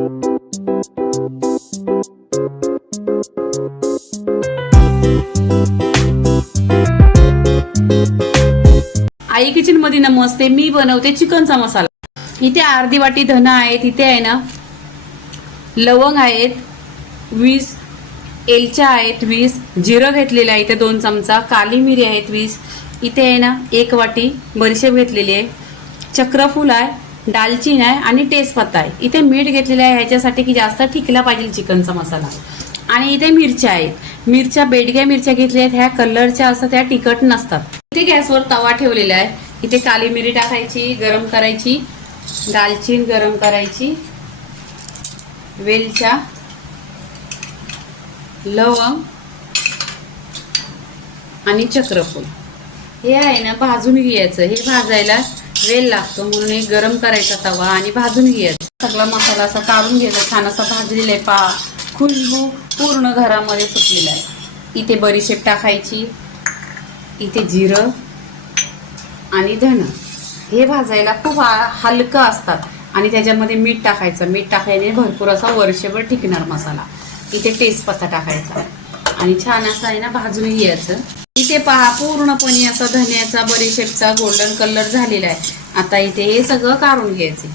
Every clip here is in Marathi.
आई किचन मध्ये नमस्ते. मी बनवते चिकनचा मसाला. इथे अर्धी वाटी धना आहेत, इथे आहे ना लवंग आहेत 20, एलच्या आहेत 20, जिरं घेतलेलं आहे इथे 2 चमचा, काली मिरी आहेत 20, इथे आहे ना 1 वाटी बडीशेप घेतलेली आहे, चक्रफूल आहे, दालचीन आहे आणि तेजपत्ता आहे. इथे मीठ घेतलेलं आहे ह्याच्यासाठी की जास्त टिकला पाहिजे चिकनचा मसाला. आणि इथे मिरच्या आहेत, मिरच्या बेडग्या मिरच्या घेतल्या आहेत, ह्या कलरच्या असतात, त्या तिखट नसतात. इथे गॅसवर तवा ठेवलेला आहे, इथे काली मिरी टाकायची, गरम करायची, दालचीन गरम करायची, वेलच्या, लवंग आणि चक्रफूल हे आहे ना भाजून घ्यायचं. हे भाजायला वेळ लागतो म्हणून हे गरम करायचा तवा आणि भाजून घ्यायचा. सगळा मसाला असा काढून घ्यायचा, छान असा भाजलेला आहे, खुशबू पूर्ण घरामध्ये सुटलेला आहे. इथे बडीशेप टाकायची, इथे जिरं आणि धन हे भाजायला खूप हलकं असतात आणि त्याच्यामध्ये मीठ टाकायचं. मीठ टाकल्याने भरपूर असा वर्षभर टिकणार मसाला. इथे तेजपत्ता टाकायचा आणि छान असं आहे ना भाजून घ्यायचं. इथे पहा पूर्णपणे असा धन्याचा बडीशेपचा गोल्डन कलर झालेला आहे. आता इथे हे सगळं काढून घ्यायचं.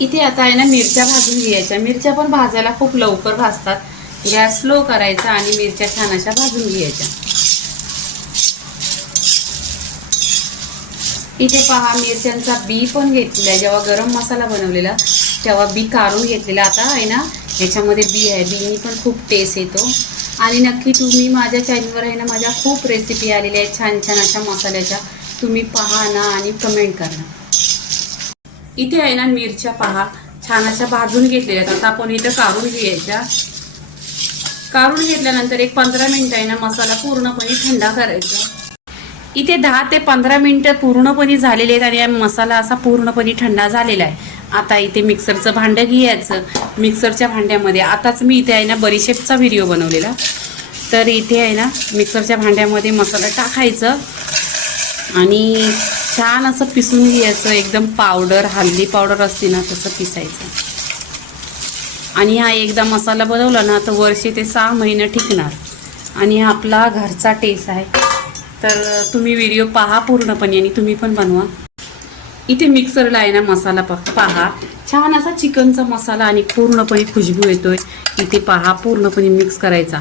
इथे आता आहे ना मिरच्या भाजून घ्यायच्या. मिरच्या पण भाजायला खूप लवकर भाजतात. गॅस स्लो करायचा आणि मिरच्या छान अशा भाजून घ्यायच्या. इथे पहा मिरच्यांचा बी पण घेतलेला आहे. जेव्हा गरम मसाला बनवलेला तेव्हा बी काढून घेतलेला. आता आहे ना ह्याच्यामध्ये बी आहे, बीनी पण खूप टेस्ट येतो. आणि नक्की तुम्ही माझ्या चॅनलवर आहे ना माझ्या खूप रेसिपी आलेल्या आहेत छान छान अशा मसाल्याच्या. तुम्ही पहा ना आणि कमेंट करा. इथे आहे ना मिरच्या पहा छान अशा भाजून घेतलेल्या आहेत. आता आपण इथं काढून घ्यायच्या. काढून घेतल्यानंतर एक 15 मिनिटं आहे ना मसाला पूर्णपणे थंडा करायचा. इथे 10 ते 15 मिनिटं पूर्णपणे झालेले आहेत आणि मसाला असा पूर्णपणे थंडा झालेला आहे. आता इथे मिक्सरचं भांडं घ्यायचं. मिक्सरच्या भांड्यामध्ये आताच मी इथे आहे ना बडीशेपचा व्हिडिओ बनवलेला, तर इथे आहे ना मिक्सरच्या भांड्यामध्ये मसाला टाकायचं आणि छान असं पिसून घ्यायचं. एकदम पावडर, हल्दी पावडर असते ना तसं पिसायचं. आणि हा एकदा मसाला बनवला ना तर वर्ष ते 6 महिने टिकणार आणि हा आपला घरचा टेस्ट आहे. तर तुम्ही व्हिडिओ पहा पूर्णपणे आणि तुम्ही पण बनवा. इथे मिक्सरला आहे ना मसाला पहा छान असा चिकनचा मसाला आणि पूर्णपणे खुशबू येतोय. इथे पहा पूर्णपणे मिक्स करायचा.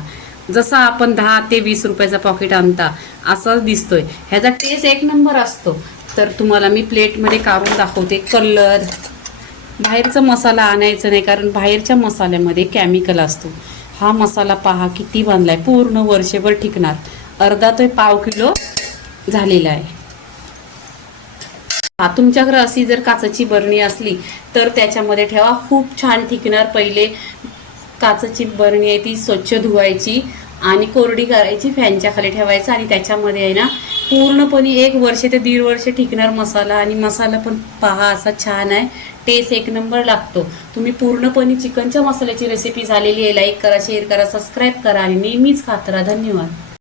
जसा आपण 10 ते 20 रुपयाचा पॉकेट आणता असं दिसतोय. ह्याचा टेस्ट एक नंबर असतो. तर तुम्हाला मी प्लेटमध्ये काढून दाखवते. कलर बाहेरचा मसाला आणायचं नाही कारण बाहेरच्या मसाल्यामध्ये केमिकल असतो. हा मसाला पहा किती बांधलाय, पूर्ण वर्षभर टिकणार. अर्धा ते पाव किलो झालेला आहे. हा तुमच्याकडे अशी जर काचेची बरणी असली तर त्याच्यामध्ये ठेवा, खूप छान टिकणार. पहिले काचेची बरणी आहे ती स्वच्छ धुवायची आणि कोरडी करायची, फॅनच्या खाली ठेवायचं आणि त्याच्यामध्ये आहे ना पूर्णपणे 1 वर्ष ते 1.5 वर्ष टिकणार मसाला. आणि मसाला पण पहा असा छान आहे, टेस्ट एक नंबर लागतो. तुम्ही पूर्णपणे चिकनच्या मसाल्याची रेसिपी झालेली आहे. लाईक करा, शेअर करा, सबस्क्राईब करा आणि नेहमीच खात राहा. धन्यवाद.